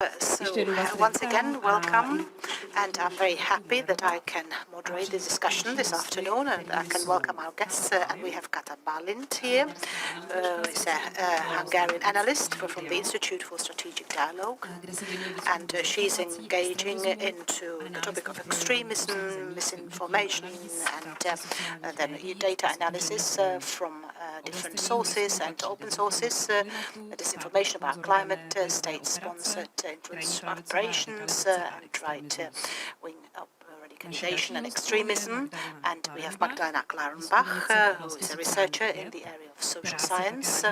Once again, welcome, and I'm very happy that I can moderate the discussion this afternoon, and I can welcome our guests. And we have Kata Balint here, who is a Hungarian analyst from the Institute for Strategic Dialogue, and she's engaging into the topic of extremism, misinformation, and then data analysis from different sources and open sources, disinformation about climate, state-sponsored influence operations, and right-wing radicalization and extremism. And we have Magdalena Klarenbach, who is a researcher in the area of social science,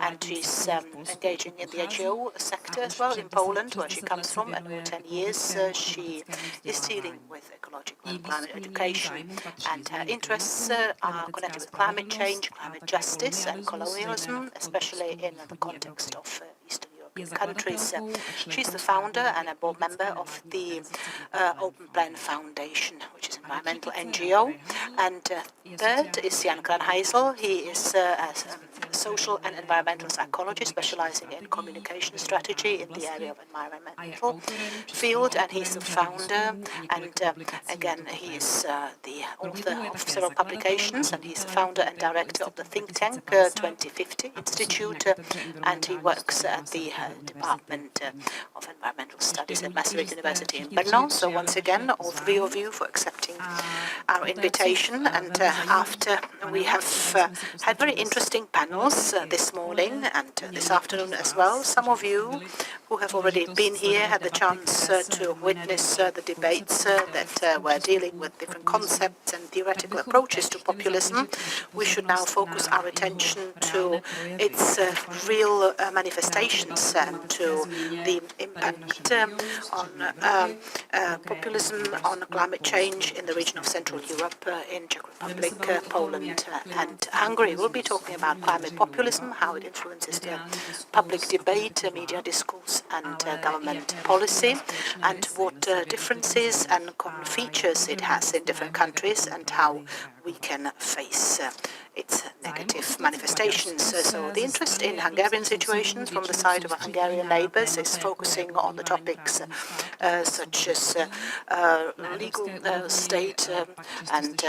and she's engaging in the NGO sector as well in Poland, where she comes from, and for 10 years she is dealing with ecological and climate education, and her interests are connected with climate change, climate justice and colonialism, especially in the context of Eastern countries. She's the founder and a board member of the Open Plan Foundation, which is an environmental NGO. And third is Jan Kranheisel. He is a social and environmental psychologist specializing in communication strategy in the area of environmental field, and he's the founder, and again he is the author of several publications, and he's the founder and director of the think tank 2050 Institute, and he works at the Department of Environmental Studies at Maastricht University in Brno. So once again, all three of you for accepting our invitation. And after we have had very interesting panels this morning and this afternoon as well, some of you who have already been here had the chance to witness the debates that were dealing with different concepts and theoretical approaches to populism. We should now focus our attention to its real manifestations and to the impact on populism, on climate change in the region of Central Europe, in Czech Republic, Poland and Hungary. We'll be talking about climate populism, how it influences the public debate, media discourse and government policy, and what differences and common features it has in different countries, and how we can face its negative manifestations. So the interest in Hungarian situations from the side of our Hungarian neighbors is focusing on the topics such as legal state and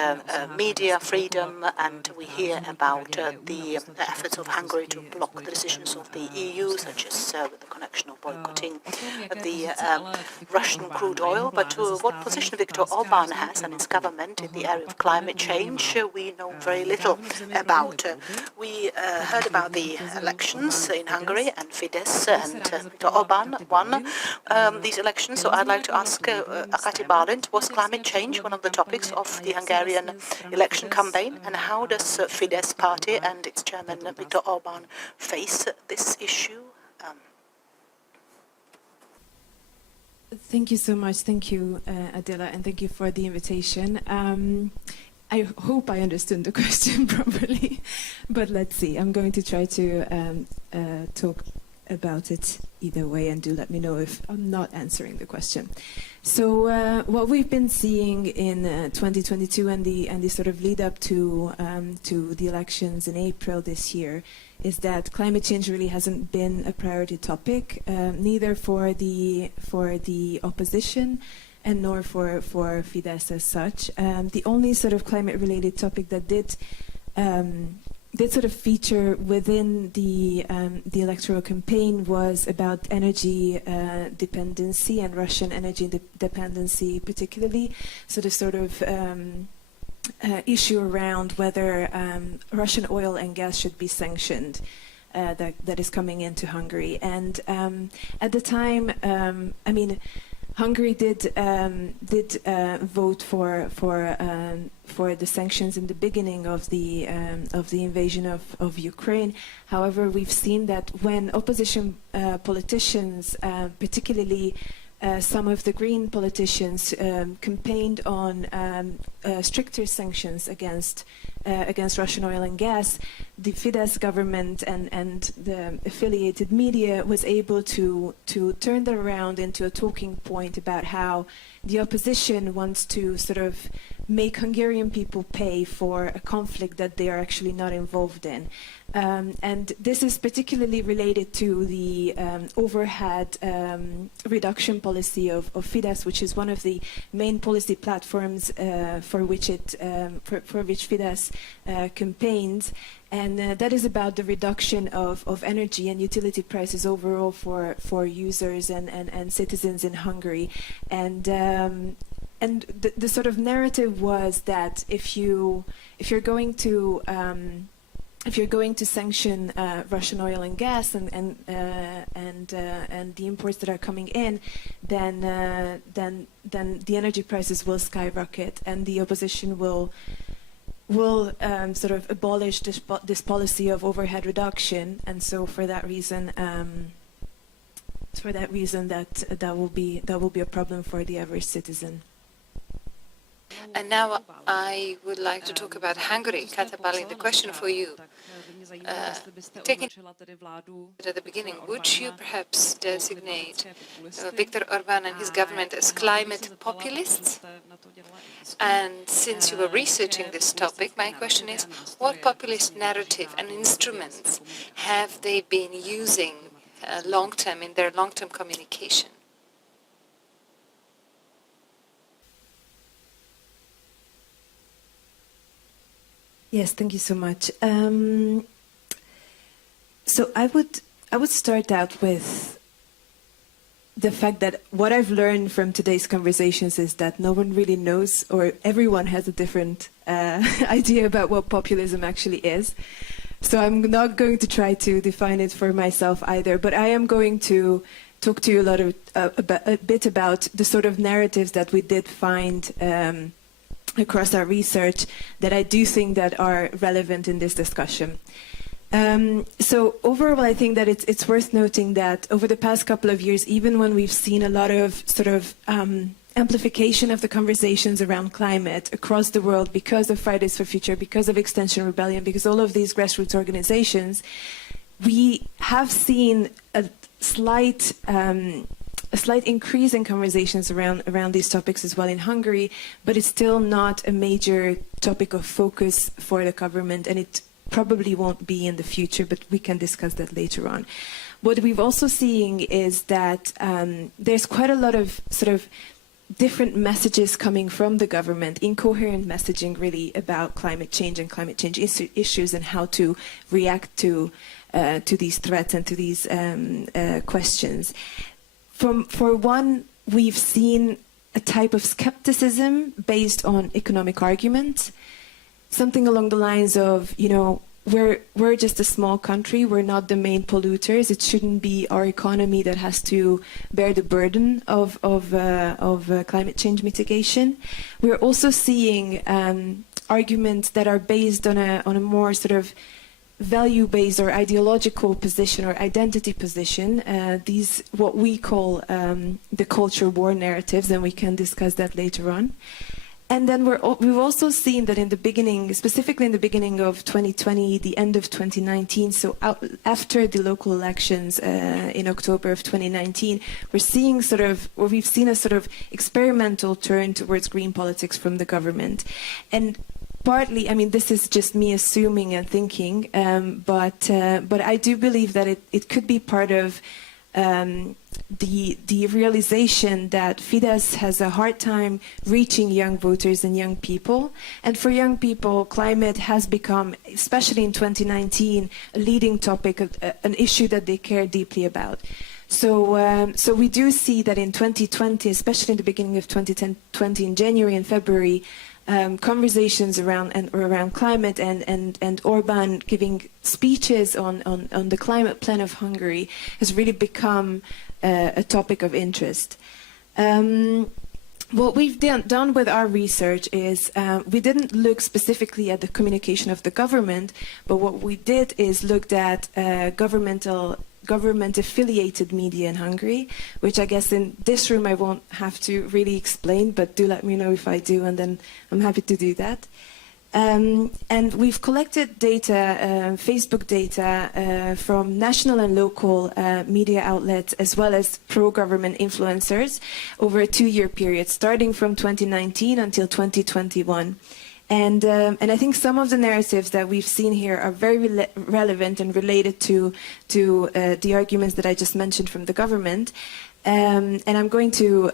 media freedom, and we hear about the efforts of Hungary to block the decisions of the EU, such as with the connection of boycotting the Russian crude oil. But what position Viktor Orbán has and his government in the area of climate change, we know very little about. We heard about the elections in Hungary, and Fidesz and Viktor Orbán won these elections. So I'd like to ask Kata Balint, was climate change one of the topics of the Hungarian election campaign, and how does Fidesz party and its chairman Viktor Orbán face this issue? Thank you so much. Thank you, Adela, and thank you for the invitation. I hope I understood the question properly, but let's see. I'm going to try to talk about it either way, and do let me know if I'm not answering the question. So what we've been seeing in 2022 and the sort of lead up to the elections in April this year is that climate change really hasn't been a priority topic, neither for the opposition and nor for Fidesz as such. The only sort of climate-related topic that did sort of feature within the electoral campaign was about energy dependency and Russian energy dependency particularly. So the sort of issue around whether Russian oil and gas should be sanctioned that is coming into Hungary. And at the time, I mean, Hungary did vote for the sanctions in the beginning of the invasion of Ukraine. However, we've seen that when opposition politicians, particularly some of the Green politicians, campaigned on stricter sanctions against Russian oil and gas, the Fidesz government and the affiliated media was able to turn that around into a talking point about how the opposition wants to sort of make Hungarian people pay for a conflict that they are actually not involved in. And this is particularly related to the overhead reduction policy of Fidesz, which is one of the main policy platforms for which Fidesz campaigns. And that is about the reduction of energy and utility prices overall for users and citizens in Hungary. And the sort of narrative was that if you're going to sanction Russian oil and gas and the imports that are coming in, then the energy prices will skyrocket, and the opposition will sort of abolish this policy of overhead reduction. And so for that reason that will be a problem for the average citizen. And now I would like to talk about Hungary. Kata, Balint, the question for you. Taking it at the beginning, would you perhaps designate Viktor Orbán and his government as climate populists? And since you were researching this topic, my question is, what populist narrative and instruments have they been using long-term in their long-term communication? Yes, thank you so much. So I would start out with the fact that what I've learned from today's conversations is that no one really knows, or everyone has a different idea about what populism actually is. So I'm not going to try to define it for myself either, but I am going to talk to you a bit about the sort of narratives that we did find across our research that I do think that are relevant in this discussion. So overall, I think that it's worth noting that over the past couple of years, even when we've seen a lot of sort of amplification of the conversations around climate across the world because of Fridays for Future, because of Extinction Rebellion, because all of these grassroots organizations, we have seen a slight increase in conversations around these topics as well in Hungary, but it's still not a major topic of focus for the government, and it probably won't be in the future, but we can discuss that later on. What we've also seeing is that there's quite a lot of sort of different messages coming from the government, incoherent messaging really about climate change and climate change issues and how to react to these threats and to these questions. For one, we've seen a type of skepticism based on economic argument, something along the lines of, you know, we're just a small country, we're not the main polluters, it shouldn't be our economy that has to bear the burden of climate change mitigation. We're also seeing arguments that are based on a more sort of value-based or ideological position or identity position, these what we call the culture war narratives, and we can discuss that later on. And then we've also seen that in the beginning, specifically in the beginning of 2020, the end of 2019, so after the local elections in October of 2019, we've seen a sort of experimental turn towards green politics from the government. And partly, I mean, this is just me assuming and thinking, but I do believe that it could be part of the realization that Fidesz has a hard time reaching young voters and young people. And for young people, climate has become, especially in 2019, a leading topic, an issue that they care deeply about. So we do see that in 2020, especially in the beginning of 2020, in January and February, conversations around climate and Orbán giving speeches on the climate plan of Hungary has really become a topic of interest. What we've done with our research is we didn't look specifically at the communication of the government, but what we did is looked at government-affiliated media in Hungary, which I guess in this room I won't have to really explain, but do let me know if I do, and then I'm happy to do that. And we've collected data, Facebook data, from national and local media outlets, as well as pro-government influencers over a 2-year period, starting from 2019 until 2021. And I think some of the narratives that we've seen here are very relevant and related to the arguments that I just mentioned from the government. And I'm going to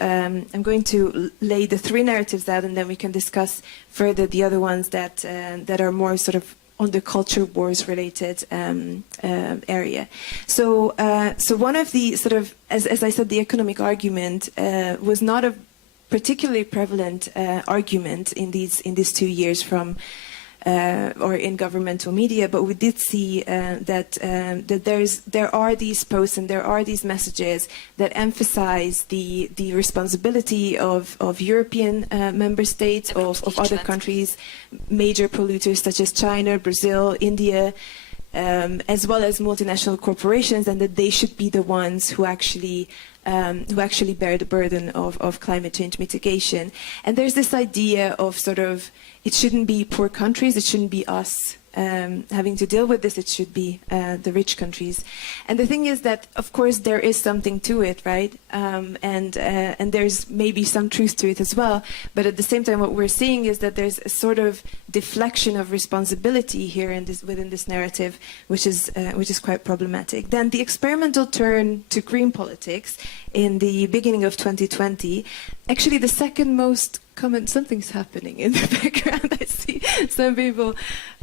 lay the three narratives out, and then we can discuss further the other ones that are more sort of on the culture wars related area. So one of the sort of, as I said, the economic argument was not a particularly prevalent argument in these 2 years from or in governmental media, but we did see that there are these posts and there are these messages that emphasize the responsibility of European member states, of other countries, major polluters such as China, Brazil, India, as well as multinational corporations, and that they should be the ones who actually bear the burden of climate change mitigation. And there's this idea of sort of, it shouldn't be poor countries, it shouldn't be us having to deal with this, it should be the rich countries. And the thing is that, of course, there is something to it, right? And there's maybe some truth to it as well. But at the same time, what we're seeing is that there's a sort of deflection of responsibility here within this narrative, which is quite problematic. Then the experimental turn to green politics in the beginning of 2020, actually the second most comment, something's happening in the background. I see some people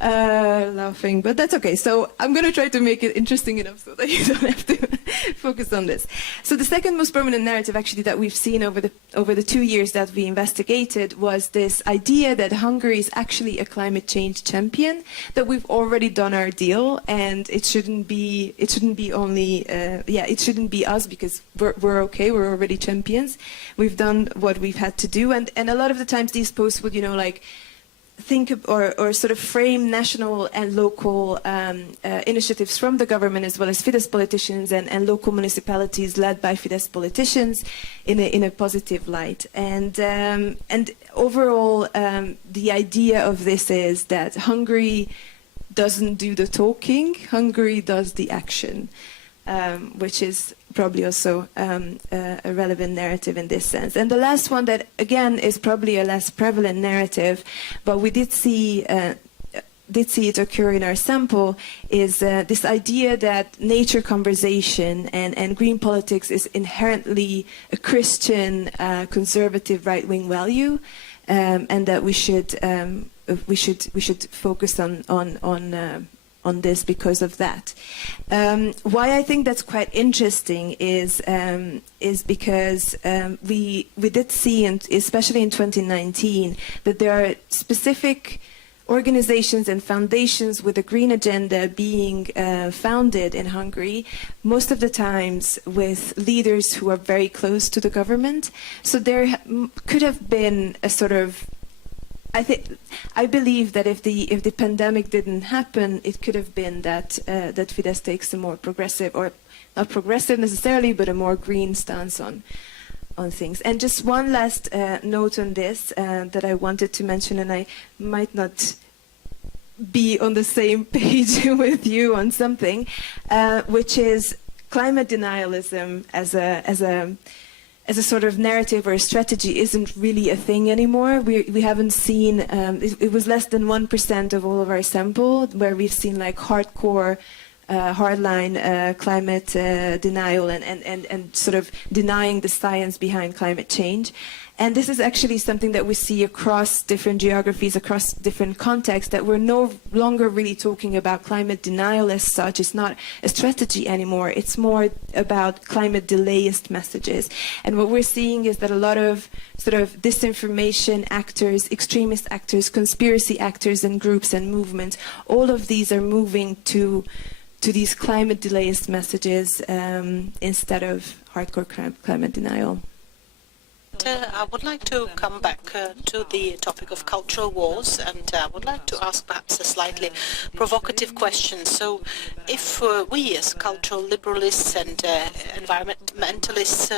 laughing, but that's okay. So I'm going to try to make it interesting enough so that you don't have to focus on this. So the second most prominent narrative actually that we've seen over the 2 years that we investigated was this idea that Hungary is actually a climate change champion, that we've already done our deal, and it shouldn't be us because we're okay, we're already champions. We've done what we've had to do, and a lot of the times these posts would, think of, or sort of frame national and local initiatives from the government as well as Fidesz politicians and local municipalities led by Fidesz politicians in a positive light. And overall, the idea of this is that Hungary doesn't do the talking, Hungary does the action. Which is probably also a relevant narrative in this sense. And the last one that, again, is probably a less prevalent narrative, but we did see it occur in our sample, is this idea that nature conversation and green politics is inherently a Christian, conservative, right-wing value, and that we should focus on this because of that. Why I think that's quite interesting is because we did see, and especially in 2019, that there are specific organizations and foundations with a green agenda being founded in Hungary, most of the times with leaders who are very close to the government. So there could have been a sort of, I believe that if the pandemic didn't happen, it could have been that Fidesz takes a more progressive, or not progressive necessarily, but a more green stance on things. And just one last note on this that I wanted to mention, and I might not be on the same page with you on something, which is climate denialism as a sort of narrative or a strategy isn't really a thing anymore. We haven't seen, it was less than 1% of all of our sample where we've seen like hardcore, hardline climate denial and sort of denying the science behind climate change. And this is actually something that we see across different geographies, across different contexts, that we're no longer really talking about climate denial as such. It's not a strategy anymore. It's more about climate delayist messages. And what we're seeing is that a lot of sort of disinformation actors, extremist actors, conspiracy actors and groups and movements, all of these are moving to these climate delayist messages instead of hardcore climate denial. I would like to come back to the topic of cultural wars, and I would like to ask perhaps a slightly provocative question. So if we as cultural liberalists and environmentalists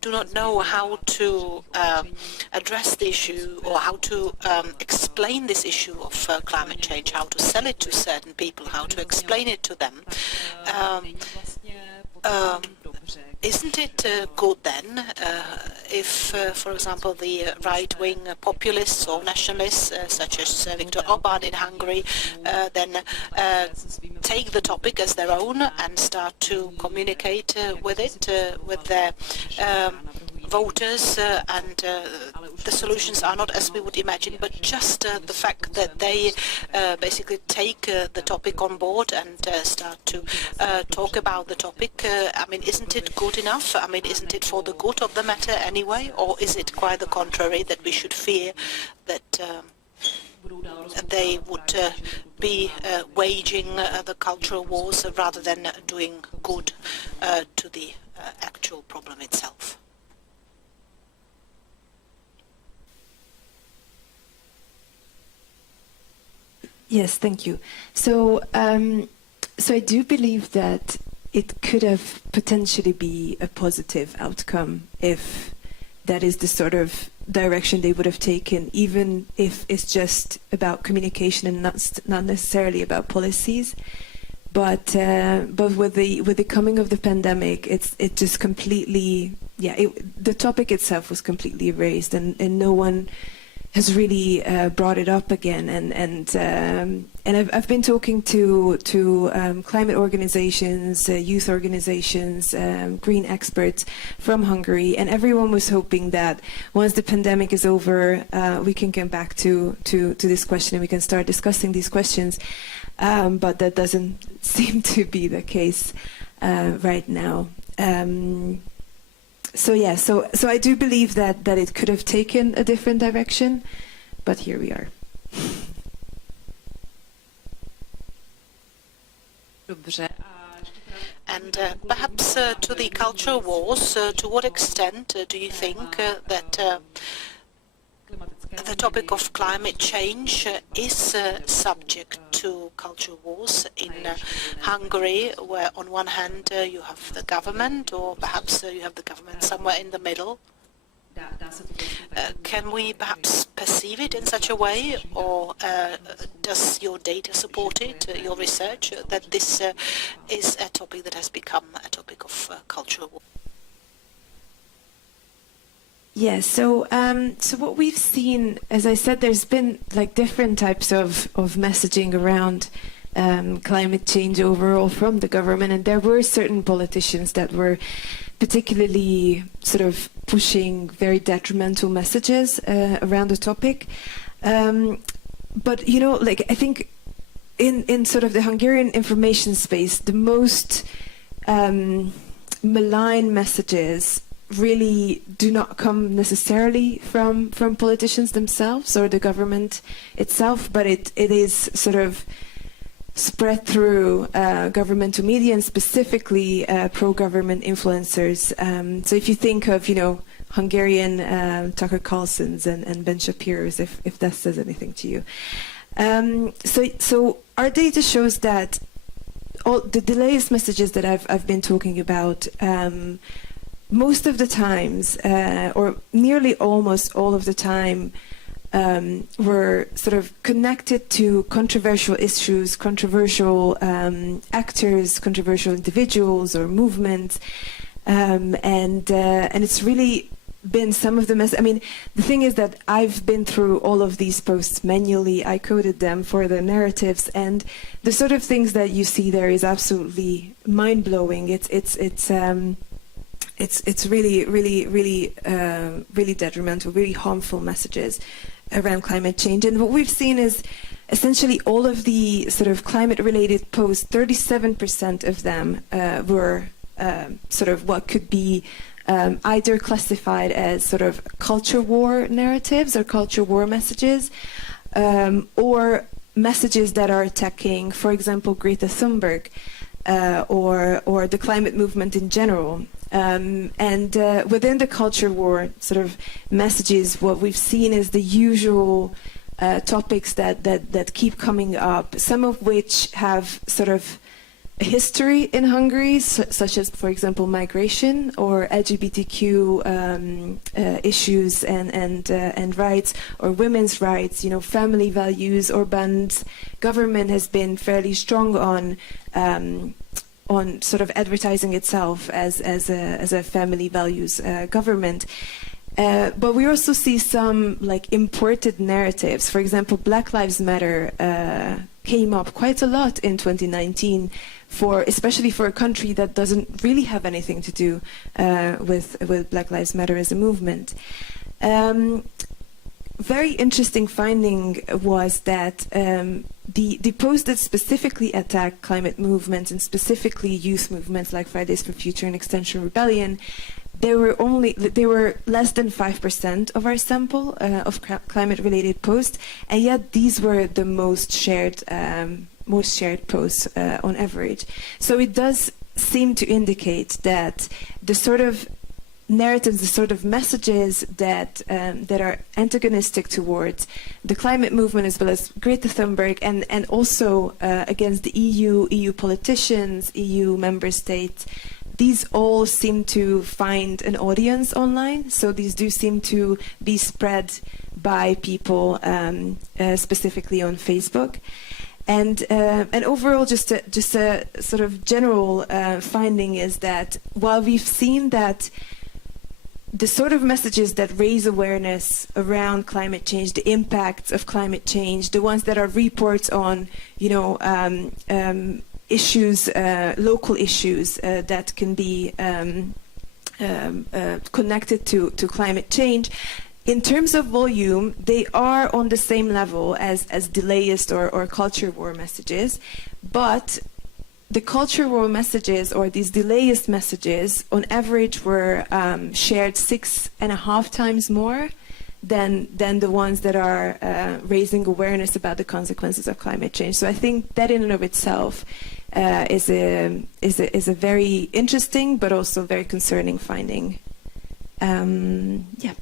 do not know how to address the issue or how to explain this issue of climate change, how to sell it to certain people, how to explain it to them, isn't it good then if, for example, the right-wing populists or nationalists, such as Viktor Orbán in Hungary, then take the topic as their own and start to communicate with it, with their voters, and the solutions are not as we would imagine, but just the fact that they basically take the topic on board and start to talk about the topic. I mean, isn't it good enough? I mean, isn't it for the good of the matter anyway? Or is it quite the contrary, that we should fear that they would be waging the cultural wars rather than doing good to the actual problem itself? Yes, thank you. So, so I do believe that it could have potentially be a positive outcome if that is the sort of direction they would have taken, even if it's just about communication and not necessarily about policies. But with the coming of the pandemic, it just completely, the topic itself was completely erased, and no one has really brought it up again, and I've been talking to climate organizations, youth organizations, green experts from Hungary, and everyone was hoping that once the pandemic is over, we can come back to this question and we can start discussing these questions, but that doesn't seem to be the case right now. So yeah, so I do believe that it could have taken a different direction, but here we are. And perhaps to the culture wars, to what extent do you think that the topic of climate change is subject to culture wars in Hungary, where on one hand you have the government, or perhaps you have the government somewhere in the middle? Can we perhaps perceive it in such a way, or does your data support it, your research, that this is a topic that has become a topic of cultural war? Yeah, so what we've seen, as I said, there's been like different types of messaging around climate change overall from the government, and there were certain politicians that were particularly sort of pushing very detrimental messages around the topic. But, you know, like I think in sort of the Hungarian information space, the most malign messages really do not come necessarily from politicians themselves or the government itself, but it is sort of spread through governmental media, and specifically pro-government influencers. So if you think of, you know, Hungarian Tucker Carlsons and Ben Shapiro's, if that says anything to you. So our data shows that all the latest messages that I've been talking about, most of the times, or nearly almost all of the time, were sort of connected to controversial issues, controversial actors, controversial individuals or movements, and it's really been some of the I mean, the thing is that I've been through all of these posts manually. I coded them for the narratives, and the sort of things that you see there is absolutely mind-blowing. It's really detrimental, really harmful messages around climate change. And what we've seen is essentially all of the sort of climate-related posts, 37% of them were sort of what could be either classified as sort of culture war narratives or culture war messages, or messages that are attacking, for example, Greta Thunberg, or the climate movement in general. And within the culture war sort of messages, what we've seen is the usual topics that keep coming up, some of which have sort of a history in Hungary, such as, for example, migration or LGBTQ issues and rights, or women's rights, you know, family values. Orbán's government has been fairly strong on on sort of advertising itself as a family values government. But we also see some like imported narratives. For example, Black Lives Matter came up quite a lot in 2019, especially for a country that doesn't really have anything to do with Black Lives Matter as a movement. Very interesting finding was that the posts that specifically attack climate movements and specifically youth movements like Fridays for Future and Extinction Rebellion, they were less than 5% of our sample of climate-related posts, and yet these were the most shared posts on average. So it does seem to indicate that the sort of narratives, the sort of messages that are antagonistic towards the climate movement as well as Greta Thunberg and also against the EU politicians, EU member states, these all seem to find an audience online. So these do seem to be spread by people specifically on Facebook. And overall, just a sort of general finding is that while we've seen that the sort of messages that raise awareness around climate change, the impacts of climate change, the ones that are reports on, issues, local issues that can be connected to climate change, in terms of volume, they are on the same level as delayist or culture war messages, but the culture war messages or these delayist messages on average were shared 6.5 times more than the ones that are raising awareness about the consequences of climate change. So I think that in and of itself is a very interesting but also very concerning finding. Yeah.